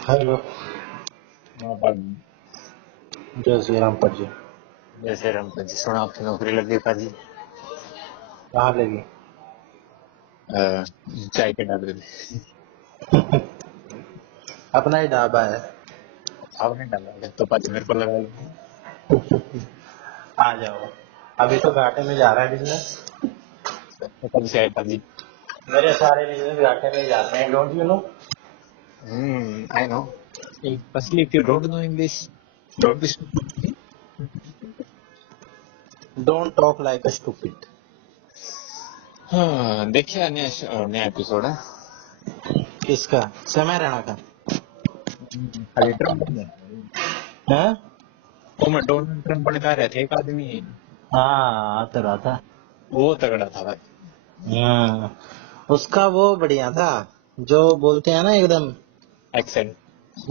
Hello. हाँ भाई। जय श्री राम जी। जैसे रामपत जी सुना आपकी नौकरी लग गई पाजी। कहाँ लगी? अ, चाय के डाबे में। अपना ही ढाबा है। आपने डाला है तो पाजी मेरे को लगा लो। आ जाओ। अभी तो घाटे में जा रहा है बिजनेस। तो कब से आए पाजी? मेरे सारे बिजनेस घाटे में ही जाते हैं, don't you know? I know. Firstly if you don't know English don't be. Don't talk like a stupid. हाँ देखिए नया नया एपिसोड है। किसका? समय रैना का? खाली ट्रम्प बन गया। हैं? वो मैं डोनाल्ड ट्रम्प बन रहे थे एक आदमी। हाँ, आता रहा था। वो तगड़ा था भाई। उसका वो बढ़िया था, जो बोलते हैं ना एकदम एक्सेंट।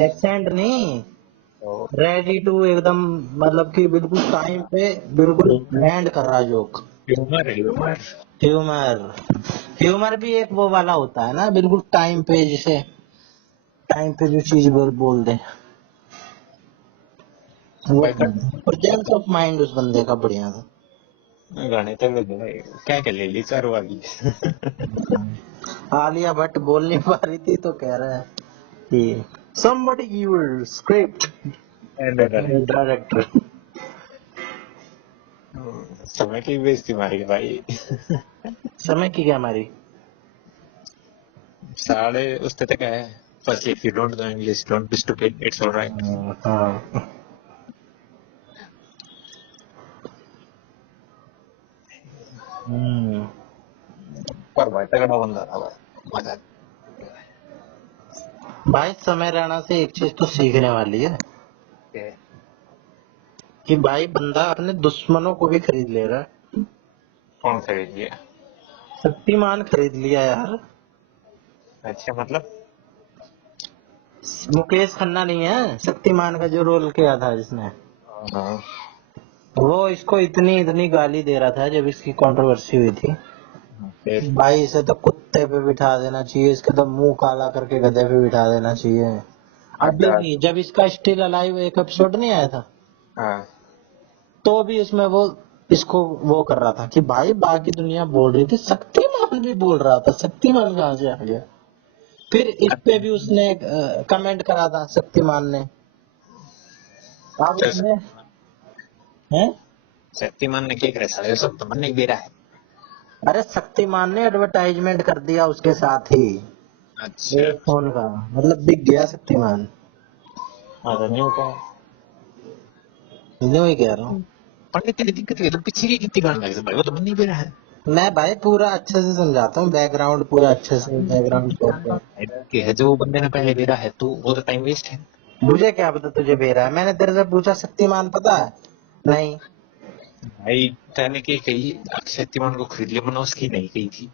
एक्सेंट नहीं, तो रेडी टू एकदम, मतलब कि बिल्कुल टाइम पे, बिल्कुल लैंड कर रहा जोक। ह्यूमर है ह्यूमर। ह्यूमर। ह्यूमर भी एक वो वाला होता है ना, बिल्कुल टाइम पे, जिसे टाइम पे जो चीज बोल दे वो। भाई प्रेजेंस ऑफ माइंड उस बंदे का बढ़िया था। गाने तगड़े थे भाई। क्या क्या ले ली चार वाली। आलिया भट्ट बोल नहीं पा रही थी तो कह रहा है कि somebody give her script director. समय की बेइज्जती मारी भाई। समय की क्या हमारी? साढ़े उसते तक है। First if you don't know English don't be stupid it's alright. हाँ। हम्म। पर भाई तगड़ा बंदा था भाई मजा। भाई समय रैना से एक चीज तो सीखने वाली है के कि भाई बंदा अपने दुश्मनों को भी खरीद ले रहा है। कौन खरीद लिया? शक्तिमान खरीद लिया यार। अच्छा मतलब। मुकेश खन्ना नहीं है, शक्तिमान का जो रोल किया था जिसने, हाँ वो इसको इतनी इतनी गाली दे रहा था जब इसकी कंट्रोवर्सी हुई थी। फिर भाई इसे तो कुत्ते पे बिठा देना चाहिए, इसके तो मुंह काला करके गधे पे बिठा देना चाहिए। अभी अच्छा। भी जब इसका स्टिल अलाइव एक एपिसोड नहीं आया था, हाँ तो भी उसमें वो इसको वो कर रहा था कि भाई बाकी दुनिया बोल रही थी, शक्तिमान भी बोल रहा था, शक्तिमान कहाँ से आ गया। फिर इस पे भी उसने कमेंट करा था शक्तिमान ने। अब तो उसने है, शक्तिमान ने क्या करे साले सब तो मन नहीं दे रहा है। अरे शक्तिमान ने एडवर्टाइजमेंट कर दिया उसके साथ ही अच्छा। एक फोन का, मतलब बिक गया शक्तिमान। हाँ तो न्यू का न्यू ही कह रहा हूँ। पंडित तेरी दिक्कत है तो पीछे की कितनी गाड़ी लगी भाई वो तो मन नहीं दे रहा है। मैं भाई पूरा अच्छे से समझाता हूँ, बैकग्राउंड पूरा अच्छे से, बैकग्राउंड स्कोर। कि है जो वो बंदे ने पहले दे रहा है तो वो तो टाइम वेस्ट है। मुझे क्या पता तुझे बेरा है, मैंने तेरे से पूछा शक्तिमान पता है? नहीं। भाई कहने की कही शक्तिमान को खरीद लिया मना उसकी नहीं कही थी।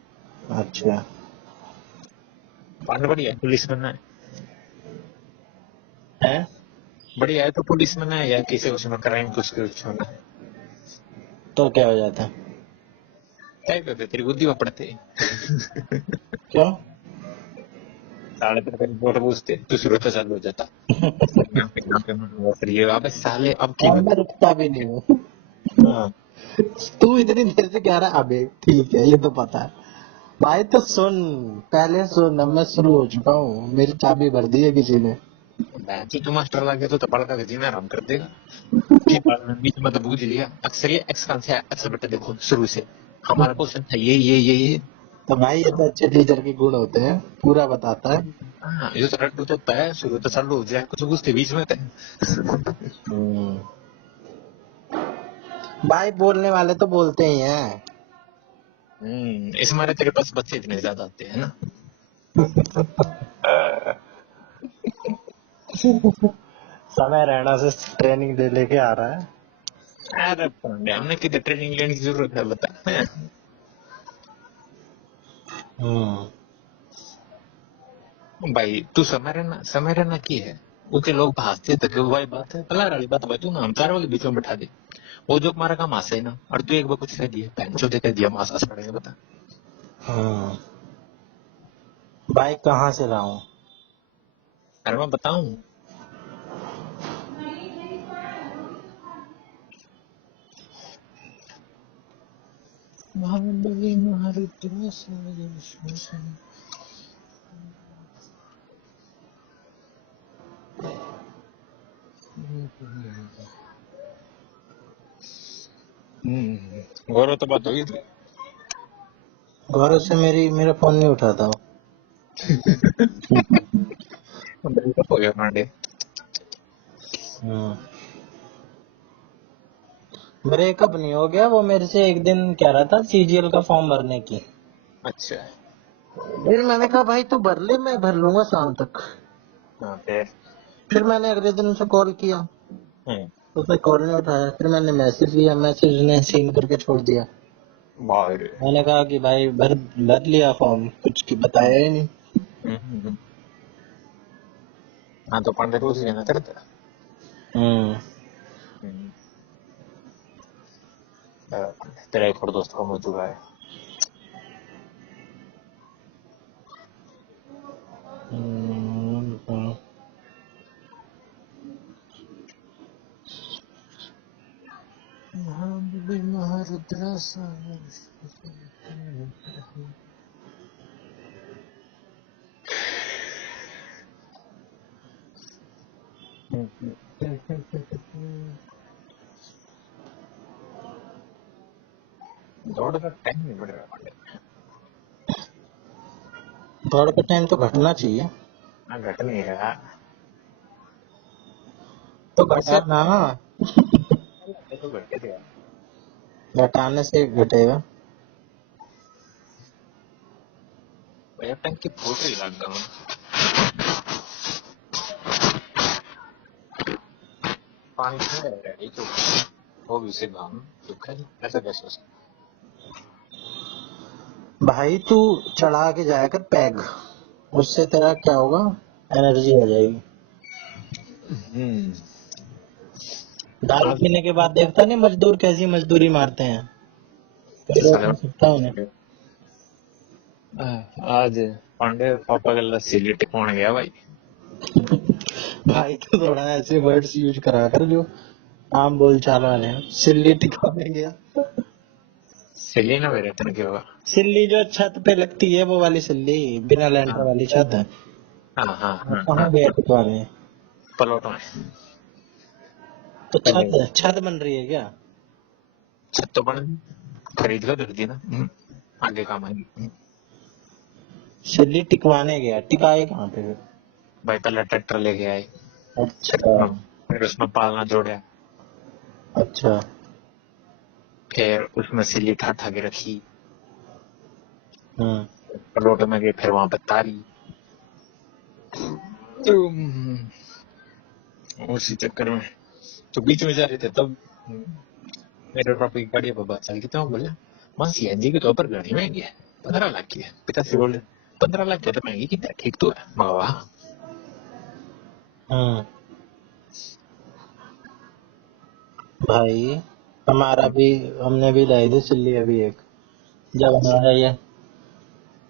अच्छा। पान बढ़िया है पुलिस बनना है। है? बढ़िया है तो पुलिस बनना है या किसी उसमें क्राइम कुछ होना है। तो क्या हो जाता है? क्या करते तेरी बुद्धि में पड़ते। क्यों? साले तेरे को वोट पूछते तू शुरू तो चालू हो जाता। यहाँ पे ऑफर ये वापस साले अब की अब मत। मैं रुकता भी नहीं हूँ। हाँ तू इतनी देर से कह रहा है अबे ठीक है, ये तो पता है। भाई तो सुन, पहले सुन, अब मैं शुरू हो चुका हूँ, मेरी चाबी भर दी है किसी ने। तू मास्टर लगे तो पढ़ता जीना आराम कर देगा। की बात में बीच में तो बूझ लिया अक्सर ये एक्स कौन सा अक्सर बेटा देखो शुरू से हमारा क्वेश्चन था ये। तो भाई ये तो अच्छे टीचर के गुण होते हैं, पूरा बताता है। हाँ ये तो रट्टू तो है शुरू तो चालू हो जाए कुछ पूछते बीच में थे। हम्म। भाई बोलने वाले तो बोलते ही हैं। इस मारे तेरे पास बच्चे इतने ज्यादा आते हैं ना। समय रहना से ट्रेनिंग दे लेके आ रहा है। अरे पांडे हमने कितने ट्रेनिंग लेने की जरूरत है बता। हम्म। भाई तू समय रहना की है। उसके लोग भागते थे वो भाई बात है पला वाली बात भाई तू ना हम चार वाले बीच में बैठा दे। वो जो हमारा काम आसे है ना और तू एक बार कुछ कह दिया पहन चो देकर दिया मास पड़ेगा बता। हम्म। भाई कहाँ से लाऊं? अरे मैं बताऊं, महाबली महारुद्र सागर शोषण। गौरव तो बात हुई थी। गौरव से मेरा फोन नहीं उठाता वो। ब्रेकअप हो गया पांडे। ब्रेकअप नहीं हो गया, वो मेरे से एक दिन कह रहा था सीजीएल का फॉर्म भरने की। अच्छा। फिर मैंने कहा भाई तू भर ले, मैं भर लूंगा शाम तक। हाँ फिर मैंने अगले दिन उसे कॉल किया, तो उसने कॉल नहीं उठाया। फिर मैंने मैसेज किया, मैसेज ने सीन करके छोड़ दिया। बाहर। मैंने कहा कि भाई भर लिया फॉर्म, कुछ की बताया ही नहीं। हाँ तो पांडे रोज लेना करता। तेरा एक और दोस्त कम हो चुका है। महाबली महारुद्र सागर दौड़ का टाइम नहीं बढ़ रहा पांडे। दौड़ का टाइम तो घटना चाहिए, हाँ घट नहीं रहा। तो घटा ना, तो घटे थे। घटाने से घटेगा। भैया टैंक की फोटो ही लग गया। पानी ठंडा है ये तो, वो भी उसे गाँव दुख है ऐसा कैसे हो सकता भाई तू चढ़ा के जाया कर पैग, उससे तेरा क्या होगा, एनर्जी आ जाएगी। है। दारू आज पीने के बाद देखता नहीं मजदूर कैसी मजदूरी मारते हैं, तो रोक साले नहीं सकता उन्हें। आज पांडे पापा का लस्सी लेटे कौन गया भाई। भाई तो थोड़ा ऐसे वर्ड्स यूज करा कर जो आम बोल चाल वाले हैं। सिल्ली टिकाने गया। सिली ना मेरे तन के होगा। सिल्ली जो छत पे लगती है, वो वाली सिल्ली, बिना लेंटर हाँ वाली छत है। हाँ हाँ आप हाँ कहाँ हाँ। गए टिकवाने? पलौटों में तो पहले छत बन रही है क्या? छत तो बन खरीद कर दी ना। आगे काम आएगी। सिल्ली टिकवाने गया, टिकाए कहाँ पे फिर? भाई पहले ट्रैक्टर लेके आए छत अच्छा। में, फिर उसमें पालना जोड़ा, अच्छा। फिर उसमें सिली ठा ठा के रखी, हम्म। पलौटों में गए, फिर वहां पे तारी। तो उसी चक्कर में तो बीच में जा रहे थे तब मेरे पापा की गाड़ी पर बात चल गई। तो बोले मां सीएनजी के तो ऊपर गाड़ी महंगी है, 15 लाख की है। पिताश्री बोले 15 लाख की तो महंगी कितना, ठीक तो है मगर वाह। हम्म। भाई हमारा भी, हमने भी लाई थी सिल्ली अभी एक, जब हमारा ये,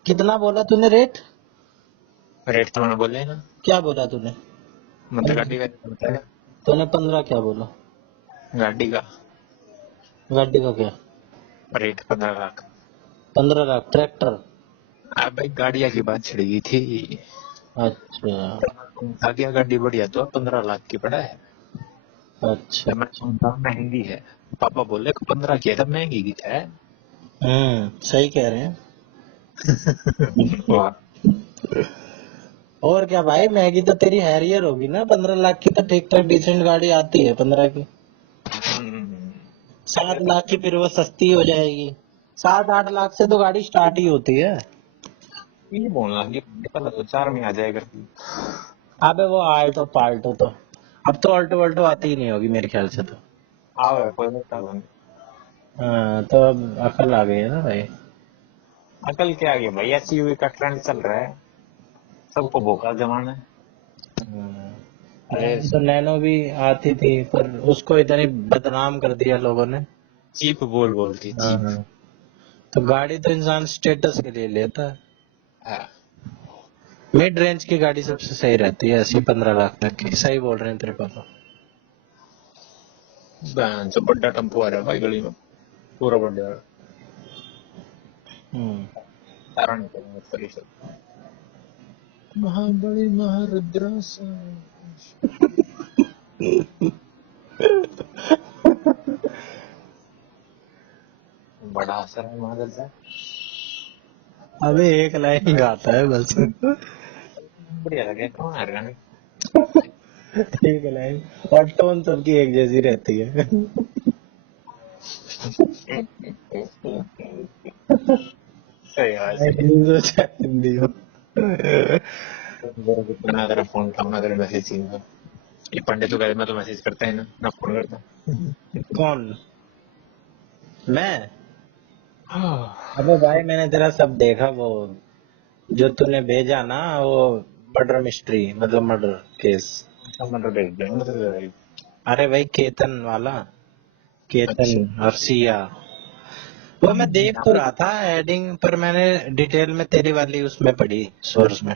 कितना बोला तूने रेट? रेट तो मैंने बोले ना, क्या बोला तूने? मतलब गाड़ी का बताया। तूने 15 क्या बोला? गाड़ी का गाड़ी का क्या? रेट 15 लाख। 15 लाख ट्रैक्टर? अब भाई गाड़िया की बात छिड़ गई थी। अच्छा। आगे गाड़ी बढ़िया तो 15 लाख की पड़ा है। अच्छा। तो मैं सुनता महंगी है, पापा बोले 15 की है तब महंगी की है। सही कह रहे हैं। वाह। और क्या भाई, मैगी तो तेरी हैरियर होगी ना, 15 लाख की तो ठीक ठाक डिसेंट गाड़ी आती है 15 की। 7 लाख की फिर वो सस्ती हो जाएगी, 7-8 लाख से तो गाड़ी स्टार्ट ही होती है। ये बोलना कि पहले तो 4 में आ जाया करती। अबे वो आल्टो पाल्टो तो, अब तो ऑल्टो वल्टो आती ही नहीं होगी मेरे ख्याल से तो। आओ कोई मतलब हाँ, तो अब अकल आ गई है ना भाई। अकल क्या आ गई भाई, एसयूवी का ट्रेंड चल रहा है, सबको भोका जमाना है। अरे तो नैनो भी आती थी, पर उसको इतनी बदनाम कर दिया लोगों ने। चीप बोल बोल के हाँ चीप। हाँ। तो गाड़ी तो इंसान स्टेटस के लिए लेता है। हाँ मिड रेंज की गाड़ी सबसे सही रहती है, ऐसी 15 लाख तक की। सही बोल रहे हैं तेरे पापा। जो बड़ा टेम्पो आ रहा है भाई गली में, पूरा बड़ा तारा निकल परिषद महाबली महारुद्र बड़ा असर है महादल से। अबे एक लाइन ही गाता है बस। बढ़िया लगे कौन आ रहा है। एक लाइन, और टोन सबकी एक जैसी रहती है। सही बात है। हिंदी चाहे हिंदी हो। ना तेरा फोन उठाऊं ना तेरे मैसेज सीन का। ये पंडित तो कहते मैं तो मैसेज करता है ना फोन करता। कौन? मैं? हाँ अबे भाई मैंने तेरा सब देखा, वो जो तूने भेजा ना, वो मर्डर मिस्ट्री, मतलब मर्डर केस। मतलब भेज देंगे। अरे भाई केतन वाला, अच्छा केतन और सिया, वो मैं देख तो रहा था एडिंग, पर मैंने डिटेल में तेरी वाली उसमें पढ़ी, सोर्स में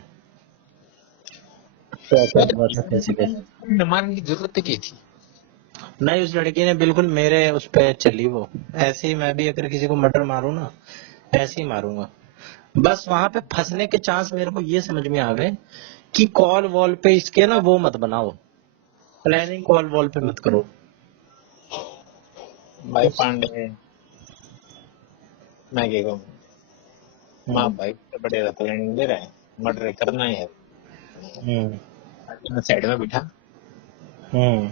क्या क्या हुआ था, कैसे कैसे। मारने की जरूरत क्या थी। नहीं, उस लड़की ने बिल्कुल मेरे उस पे चली वो। ऐसे ही मैं भी अगर किसी को मर्डर मारूं ना, ऐसे ही मारूंगा। बस वहां पे फंसने के चांस मेरे को ये समझ में आ गए कि कॉल वॉल पे इसके ना वो मत बनाओ, प्लानिंग कॉल वॉल पे मत करो। भाई पांडे मैं क्या कहूँ माँ भाई बड़े प्लानिंग दे रहा है मर्डर करना ही है। हम्म। साइड में बिठा हम्म।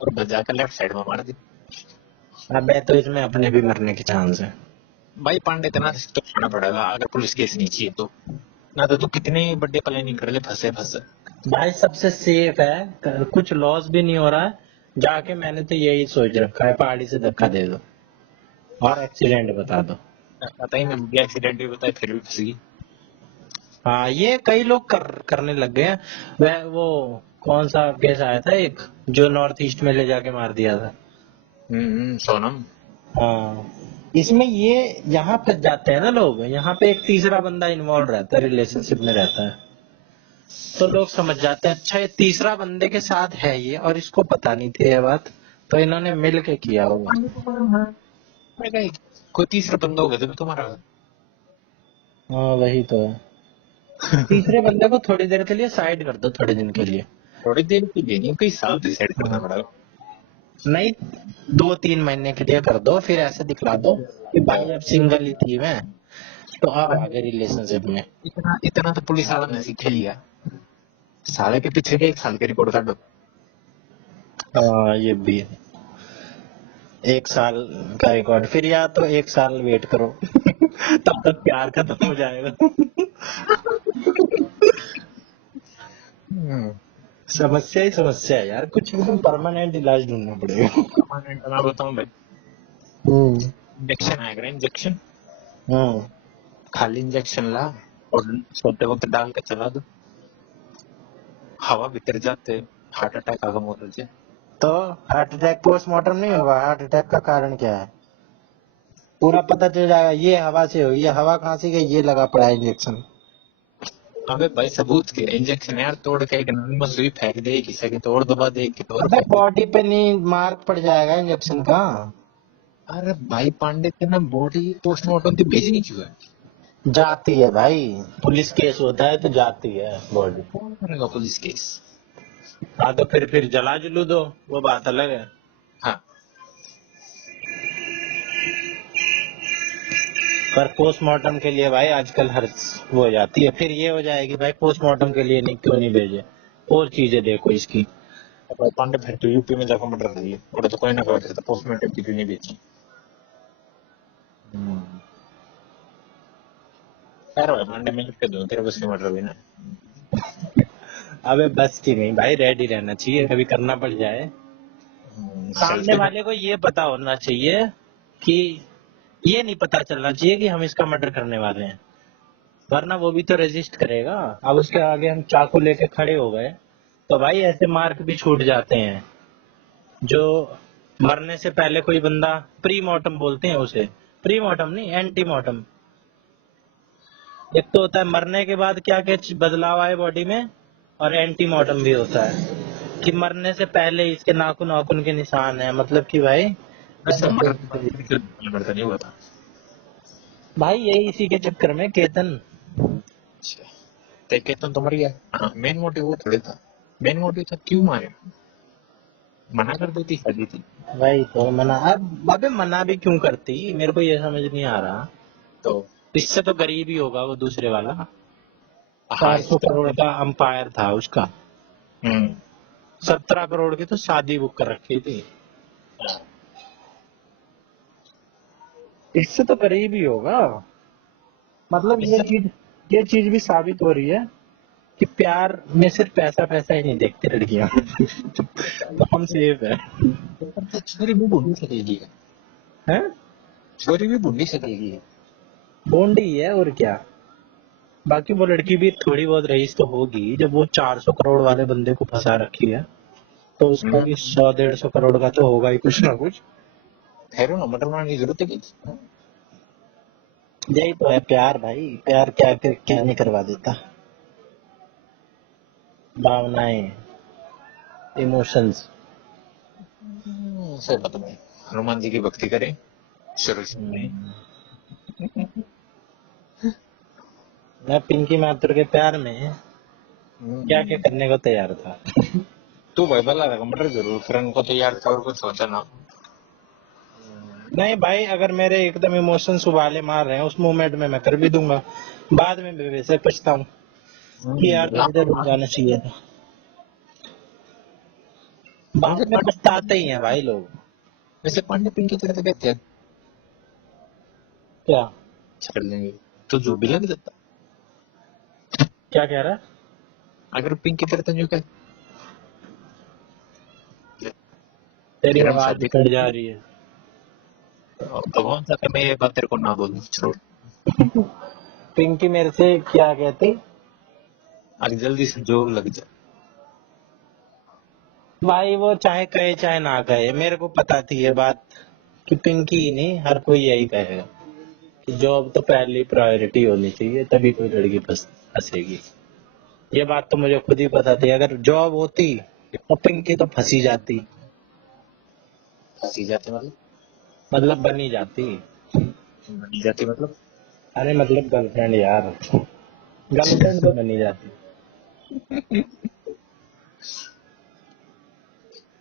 और बजा कर लेफ्ट साइड में मार दी। अबे तो इसमें अपने भी मरने के चांस है। भाई पांडे इतना तो खाना पड़ेगा अगर पुलिस केस नहीं चाहिए तो। ना तो तू कितने बड़े प्लानिंग कर ले फंसे फंसे। भाई सबसे सेफ है, कुछ लॉस भी नहीं हो रहा है, जाके मैंने तो यही सोच रखा है, पहाड़ी से धक्का दे दो और एक्सीडेंट बता दो। पता ही नहीं एक्सीडेंट भी बताए फिर भी फंस गई। हाँ, ये कई लोग करने लग गए हैं। वह वो कौन सा केस आया था एक, जो नॉर्थ ईस्ट में ले जाके मार दिया था। सोनम। हाँ, इसमें ये यहाँ फंस जाते हैं ना लोग, यहाँ पे एक तीसरा बंदा इन्वॉल्व रहता है, रिलेशनशिप में रहता है, तो लोग समझ जाते हैं अच्छा ये तीसरा बंदे के साथ है ये, और इसको पता नहीं थी ये बात, तो इन्होंने मिल के किया होगा। मैं कही कोई तीसरा बंदा होगा तो तुम्हारा हाँ वही तो है। तीसरे बंदे को थोड़ी देर के लिए साइड कर दो, थोड़े दिन के लिए। थोड़ी देर की देनी कई साल डिसाइड करना पड़ेगा। नहीं, 2-3 महीने के लिए कर दो, फिर ऐसे दिखला दो कि भाई अब सिंगल ही थी मैं, तो अब आ गए रिलेशनशिप में। इतना इतना तो पुलिस वाला ने सीख लिया। साले के पीछे के 1 साल के रिकॉर्ड काटो। हाँ ये भी है, 1 साल का रिकॉर्ड, फिर या तो 1 साल वेट करो तब तक प्यार खत्म हो जाएगा। समस्या ही समस्या है यार, कुछ एकदम परमानेंट इलाज ढूंढना पड़ेगा। परमानेंट मैं बताऊं भाई हम्म। इंजेक्शन आएगा इंजेक्शन हम्म। खाली इंजेक्शन ला और सोते वक्त डाल के चला दो हवा भीतर जाते हार्ट अटैक आगा मोर जाए। तो हार्ट अटैक पोस्टमार्टम नहीं होगा, हार्ट अटैक का कारण क्या है पूरा पता चल जाएगा, ये हवा से हुई, ये हवा कहाँ से गई, ये लगा पड़ा है इंजेक्शन। अबे भाई सबूत के इंजेक्शन यार तोड़ के एक नली में सुई फेंक दे किसी की तो और दबा दे कि तो और अबे फेंक दे। बॉडी पे नहीं मार्क पड़ जाएगा इंजेक्शन का। अरे भाई पांडे तेना बॉडी पोस्टमार्टम की भेजनी क्यों है। जाती है भाई, पुलिस केस होता है तो जाती है बॉडी। कौन करेगा पुलिस केस। हाँ तो फिर जला जुलू दो, वो बात अलग है। हाँ पर पोस्टमार्टम के लिए भाई आजकल हर वो हो जाती है, फिर ये हो जाएगी भाई पोस्टमार्टम के लिए नहीं, क्यों नहीं भेजे, और चीजें देखो इसकी। भाई पांडे फिर तो यूपी में जाकर मर्डर कर लिए और तो कोई ना कोई तो पोस्टमार्टम की क्यों नहीं भेजी। यार भाई पांडे मैं लिख के दूं तेरे बस की मर्डर भी ना। अबे बस की नहीं भाई, रेडी रहना चाहिए, कभी करना पड़ जाए। सामने चलते वाले को ये पता होना चाहिए कि, ये नहीं पता चलना चाहिए कि हम इसका मर्डर करने वाले हैं, वरना वो भी तो रेजिस्ट करेगा। अब उसके आगे हम चाकू लेके खड़े हो गए तो भाई ऐसे मार्क भी छूट जाते हैं। जो मरने से पहले कोई बंदा, प्री मॉर्टम बोलते हैं उसे, प्री मॉर्टम नहीं, एंटी मॉर्टम, एक तो होता है मरने के बाद क्या क्या बदलाव आए बॉडी में, और एंटीमॉर्टम भी होता है कि मरने से पहले इसके नाखून वाखून के निशान है, मतलब कि भाई वैसे गजब मरने के बाद बेइज्जती। फिर क्यों मरता नहीं हुआ था? भाई यही इसी के चक्कर में केतन। अच्छा, तो केतन तो मर गया। हाँ, मेन मोटिव वो थोड़े था। मेन मोटिव था क्यों मारे, मना कर देती शादी थी भाई तो मना, अब अबे मना भी क्यों करती, मेरे को ये समझ नहीं आ रहा। तो। इससे तो गरीब ही होगा वो दूसरे वाला, हाँ 400 करोड़ का अंपायर था उसका, हम्म 17 करोड़ की तो शादी बुक कर रखी थी। इससे तो गरीब ही होगा। मतलब इससे ये चीज भी साबित हो रही है कि प्यार में सिर्फ पैसा पैसा ही नहीं देखती लड़कियां। तो हम सेफ है। छोरी भी बुढ़ी सकेगी, हैं? छोरी भी बुढ़ी सकेगी। बोंडी है और क्या। बाकी वो लड़की भी थोड़ी बहुत रईस तो होगी, जब वो 400 करोड़ वाले बंदे को फंसा रखी है, तो उसका भी 100-150 करोड़ का तो होगा ही कुछ ना कुछ। ठहरो ना, मटन बनाने की जरूरत है कि? यही तो है प्यार भाई, प्यार क्या क्या नहीं करवा देता। भावनाएं, इमोशंस। सही बात है। हनुमान जी की भक्ति करें शुरू से। मैं पिंकी माथुर के प्यार में क्या क्या करने को तैयार था। तू भाई भला रहा मटर जरूर फिर को तैयार था और कुछ सोचा ना। नहीं भाई, अगर मेरे एकदम इमोशंस उबाले मार रहे हैं उस मोमेंट में मैं कर भी दूंगा, बाद में भी वैसे पछताऊं कि यार थोड़ी देर रुक जाना चाहिए था। बाद में पछताते ही हैं भाई लोग। वैसे पांडे पिंकी तेरे से कहते हैं क्या कर लेंगे तो जो भी लग जाता। क्या कह रहा है? अगर पिंकी तेरे से जो कहते तेरी फिर हम आवाज शादी कट कर जा रही है। भगवान सा मैं ये बात तेरे को ना बोलूं छोड़। पिंकी मेरे से क्या कहती? आगे जल्दी से जो लग जाए। भाई वो चाहे कहे चाहे ना कहे, मेरे को पता थी ये बात कि पिंकी ही नहीं हर कोई यही कहेगा कि जॉब तो पहली प्रायोरिटी होनी चाहिए, तभी कोई लड़की फंसेगी। ये बात तो मुझे खुद ही पता थी, अगर जॉब होती तो पिंकी तो फंसी जाती, फंसी जाते मतलब बनी जाती। बनी जाती मतलब। अरे मतलब गर्लफ्रेंड यार, गर्लफ्रेंड तो बनी जाती।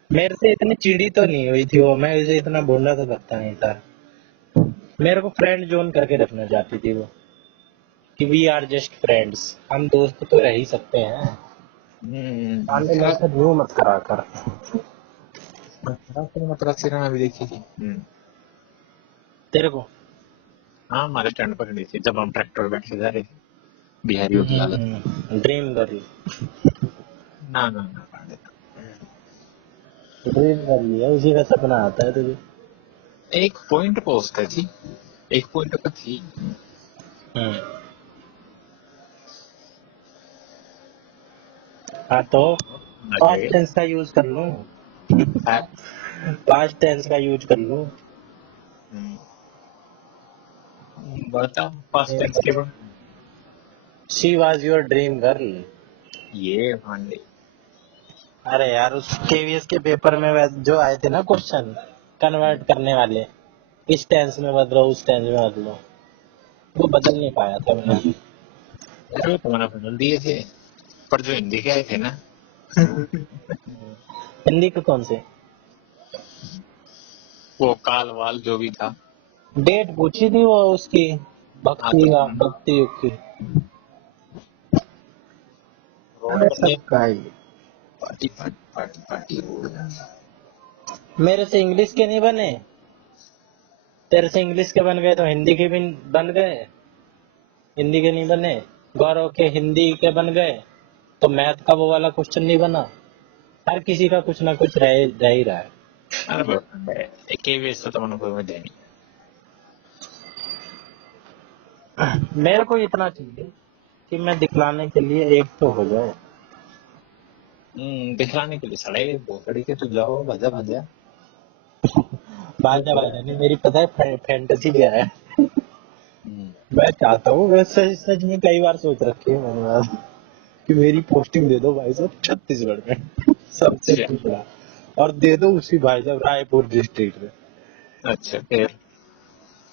मेरे से इतनी चिड़ी तो नहीं हुई थी वो, मैं उसे इतना बोलना तो लगता नहीं था। मेरे को फ्रेंड जोन करके रखना चाहती थी वो, कि वी आर जस्ट फ्रेंड्स, हम दोस्त तो रह ही सकते हैं। पांडे मेरे से यूं मत करा कर। मतलब सिराना भी देखी थी। तेरे को हाँ हमारे स्टैंड पर खड़ी थी जब हम ट्रैक्टर बैठ के जा रहे थे बिहारियों की हालत। Dream girl. ना ना ना पांडे। ड्रीम गर्ल है, उसी का सपना आता है तुझे। एक पॉइंट पे उसका थी, एक पॉइंट पे थी। हम्म। हाँ तो पास्ट टेंस का यूज कर लूं, पास्ट टेंस का यूज कर लूं। बता पास्ट टेंस के बाद she was your dream girl. ये पांडे। अरे यार उस केवीएस के पेपर में जो आए थे ना क्वेश्चन कन्वर्ट करने वाले, इस टेंस में बदलो उस टेंस में बदलो, वो बदल नहीं पाया था मैं। अरे तुम्हारा बदल दिए थे पर जो हिंदी के आए थे ना हिंदी के कौन से? वो काल वाल जो भी था। डेट पूछी थी वो उसकी, हाँ तो भक्ति युग की। रोड अरे बंदे सबका ही। Party party party party road. मेरे से इंग्लिश के नहीं बने, तेरे से इंग्लिश के बन गए तो हिंदी के भी बन गए, हिंदी के नहीं बने। गौरव के हिंदी के बन गए तो मैथ का वो वाला क्वेश्चन नहीं बना। हर किसी का कुछ ना कुछ रह ही रहा है। अरे एक केवीएस तो तुमने कोई मजा नहीं। मेरे को इतना चाहिए कि मैं दिखलाने के लिए एक तो हो जाए। दिखलाने के लिए सड़े भोसड़ी के तू जाओ भजा भजा। बाजा बाजा नहीं, मेरी पता है फैंटेसी क्या है। मैं चाहता हूँ, मैं सच सच में कई बार सोच रखी है मैंने बात कि मेरी पोस्टिंग दे दो भाई साहब छत्तीसगढ़ में सबसे अच्छा पिछड़ा, और दे दो उसी भाई साहब रायपुर डिस्ट्रिक्ट में। अच्छा, फिर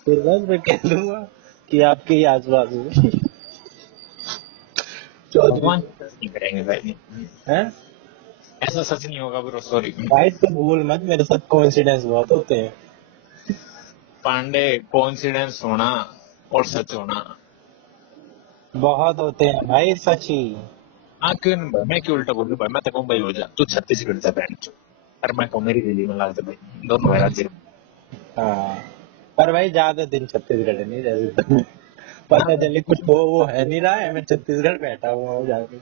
बस मैं कह दूंगा कि आपके ही आसपास में चौधरी भगवान नहीं करेंगे भाई, है। ऐसा सच नहीं होगा ब्रो, सॉरी। भाई तो भूल मत, मेरे साथ कोइंसिडेंस बहुत होते हैं। पांडे, कोइंसिडेंस होना और सच होना। बहुत होते हैं भाई, सच ही। हाँ क्यों नहीं भाई, मैं क्यों उल्टा बोलूं भाई, मैं तो कहूँ भाई हो जा तू छत्तीसगढ़ से बैंड चो, और मैं कहूँ मेरी दिल्ली में लाल दे भाई, दोनों भाई राज्य। हाँ, पर भाई ज्यादा दिन छत्तीसगढ़ नहीं रह सकता। पता चले कुछ वो है नहीं रहा है, मैं छत्तीसगढ़ बैठा हुआ हूँ जाके।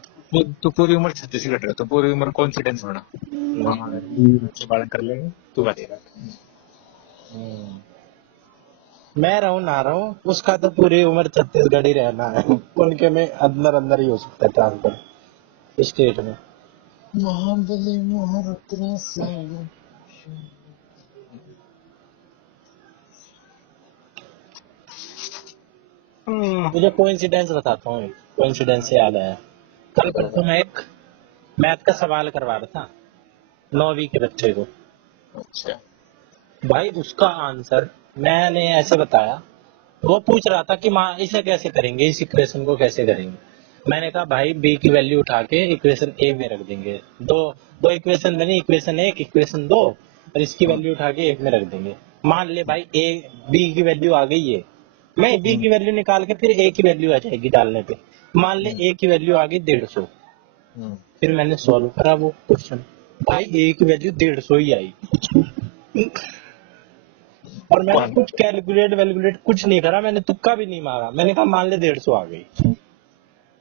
तू पूरी उम्र छत्तीसगढ़ रहे तो पूरी उम्र कॉन्फिडेंस होना, वहाँ बच्चे पालन कर लेंगे, तू बतेगा। हम्म। मैं रहूं ना रहूं, उसका तो पूरी उम्र छत्तीसगढ़ ही रहना है। उनके में अंदर अंदर ही हो सकता है ट्रांसफर स्टेट में। महाबली महारत्न से। मुझे कोइंसिडेंस बताता हूँ, कोइंसिडेंस से याद आया। कल परसों मैं एक मैथ का सवाल करवा रहा था 9वीं के बच्चे को। अच्छा। भाई उसका आंसर मैंने ऐसे बताया, वो पूछ रहा था कि माँ इसे कैसे करेंगे, इस इक्वेशन को कैसे करेंगे। मैंने कहा भाई बी की वैल्यू उठा के इक्वेशन ए में रख देंगे। दो दो इक्वेशन बनी, इक्वेशन एक इक्वेशन दो, और इसकी वैल्यू उठा के एक में रख देंगे। मान ले भाई ए बी की वैल्यू आ गई है, मैं बी की वैल्यू निकाल के फिर ए की वैल्यू आ जाएगी डालने पे। मान ले ए की वैल्यू आ गई 150, फिर मैंने सॉल्व करा वो क्वेश्चन, भाई ए की वैल्यू 150 ही आई। और मैंने कुछ कैलकुलेट वैलकुलेट कुछ नहीं करा, मैंने तुक्का भी नहीं मारा, मैंने कहा मान ले 150 आ गई।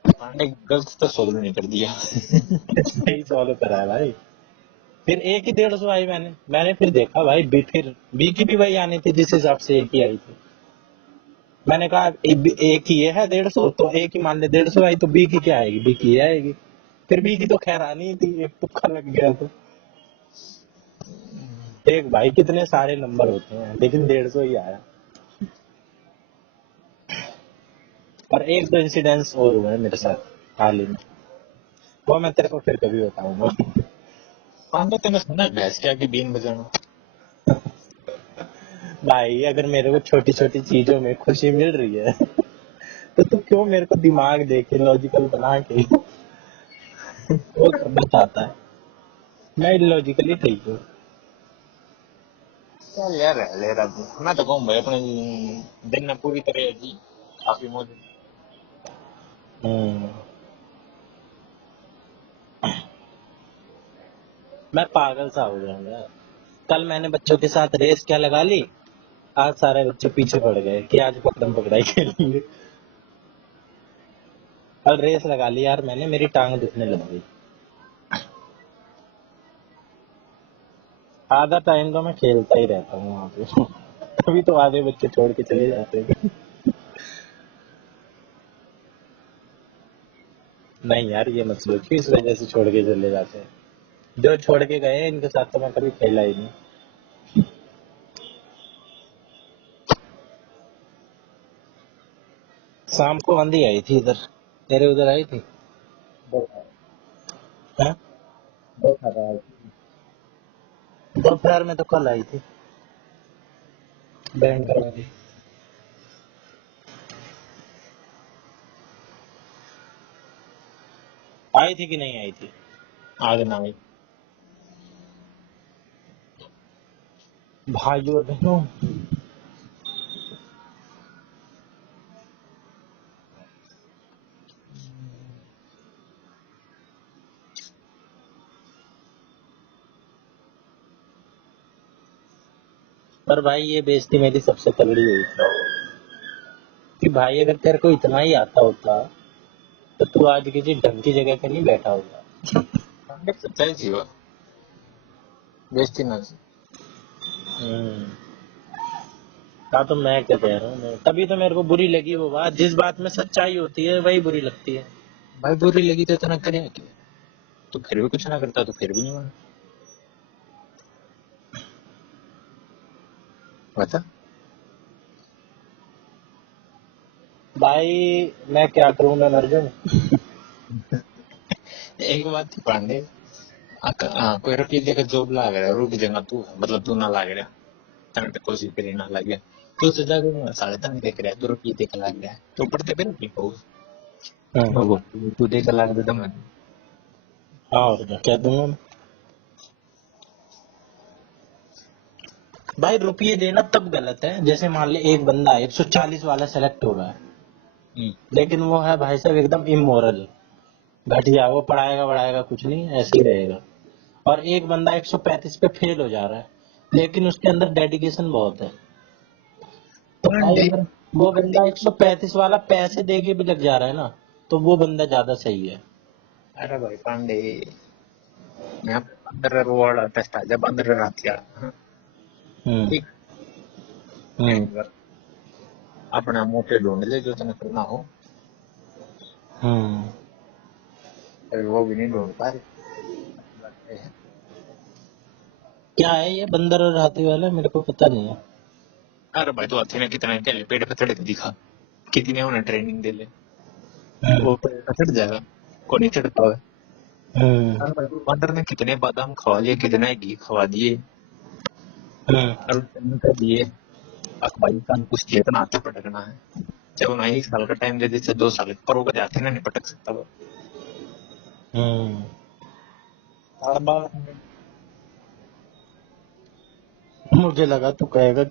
पांडे गलत तो सोल्व नहीं कर दिया। सही सॉल्व करा है भाई। फिर ए की 150 आई, मैंने मैंने फिर देखा भाई बी, फिर बी की भी वही आनी थी जिस हिसाब से ए की आई थी। मैंने कहा ए की ये है 150, तो ए की मान ले 150 आई, तो बी की क्या आएगी, बी की ये आएगी। फिर बी की तो खैर आनी ही थी, एक तुक्का लग गया तो। एक भाई कितने सारे नंबर होते हैं, लेकिन 150 ही आया। और एक दो इंसिडेंट्स और हुए हैं मेरे साथ हाल ही में, वो मैं तेरे को फिर कभी बताऊंगा। पांडे तूने सुना है भैंस के आगे बीन बजाना? भाई अगर मेरे को छोटी छोटी चीजों में खुशी मिल रही है तो तू क्यों मेरे को दिमाग दे के लॉजिकल बना के वो करना चाहता है। मैं इलॉजिकली ठीक हूँ। चल यार रह ले रहा तू, मैं तो कहूँ भाई अपने दिन में पूरी तरह जी, काफी मौज। हम्म, मैं पागल सा हो जाऊंगा। कल मैंने बच्चों के साथ रेस क्या लगा ली, आज सारे बच्चे पीछे पड़ गए कि आज पकड़म पकड़ाई खेलेंगे। कल रेस लगा ली यार मैंने, मेरी टांग दुखने लग गई। आधा टाइम तो मैं खेलता ही रहता हूँ वहां पे तभी तो आधे बच्चे छोड़ के चले जाते हैं। नहीं यार ये मत सोच कि इस वजह से छोड़ के चले जाते हैं, जो छोड़ के गए हैं इनके साथ तो मैं कभी खेला ही नहीं। शाम को आंधी आई थी इधर, तेरे उधर आई थी? हाँ? दोपहर में तो कल आई थी भयंकर वाली। आई थी कि नहीं आई थी? आज ना भाई। भाइयों और बहनों, पर भाई ये बेइज्जती मेरी सबसे तगड़ी हुई थी कि भाई अगर तेरे को इतना ही आता होता तो तू आज किसी ढंग की जगह पे नहीं बैठा होगा। पांडे सच्चाई थी वो, बेइज्जती ना थी। हम्म। हाँ तो मैं क्या कह रहा हूँ, तभी तो मेरे को बुरी लगी वो बात, जिस बात में सच्चाई होती है वही बुरी लगती है। भाई बुरी लगी तो इतना करे क्या, तो फिर भी कुछ ना करता तो फिर भी नहीं माना, बता। भाई मैं क्या करूं, मैं मर जाऊं। एक बात थी पांडे, कोई रुपये देकर जॉब लाग रहा है, रुक जाएगा तू, मतलब तू ना लाग रहा, तने पे कोशिश करी ना लग गया, तो सजा को साढ़े तन देख रहा है, 2 रुपये देकर लाग रहा है, तो पढ़ते पे रुपये को हम्म। तू देकर लाग दे दम। हाँ और क्या दूंगा मैं। भाई रुपये देना तब गलत है, जैसे मान ले एक बंदा 140 वाला सेलेक्ट हो रहा है, लेकिन वो है भाई साहब एकदम इमोरल, घटिया, वो पढ़ाएगा बढ़ाएगा कुछ नहीं, ऐसे ही रहेगा। और एक बंदा 135 पे फेल हो जा रहा है, लेकिन उसके अंदर डेडिकेशन बहुत है। तो भाई पांडे, अगर वो बंदा 135 वाला पैसे दे के भी लग जा रहा है ना, तो वो बंदा ज्यादा सही है। अरे भाई पांडे, मैं अंदर रोवाड़ा टेस्ट आ जब अंदर रात यार, हम्म। ठीक, हम्म। अपना मोटे ढूंढ ले जो तने करना हो, हम्म। अरे वो भी नहीं ढूंढ पा रहे। क्या है ये बंदर और हाथी वाला, मेरे को पता नहीं है। अरे भाई तो हाथी ने कितना क्या पेड़ पे चढ़ के दिखा, कितने उन्हें ट्रेनिंग दे ले, हम्म। वो पेड़ पे चढ़ जाएगा, को नहीं चढ़ता है। हम्म। अरे भाई बंदर ने कितने बादाम खवा लिए, कितने घी खवा दिए, हम्म। और उसने कर दिए, अब भाई का कुछ चेतना आते पटकना है, जब उन्हें 1 साल का टाइम दे देते 2 साल पर, वो हाथी ने नहीं पटक सकता वो। हम्म। अब मुझे लगा तू कहेगा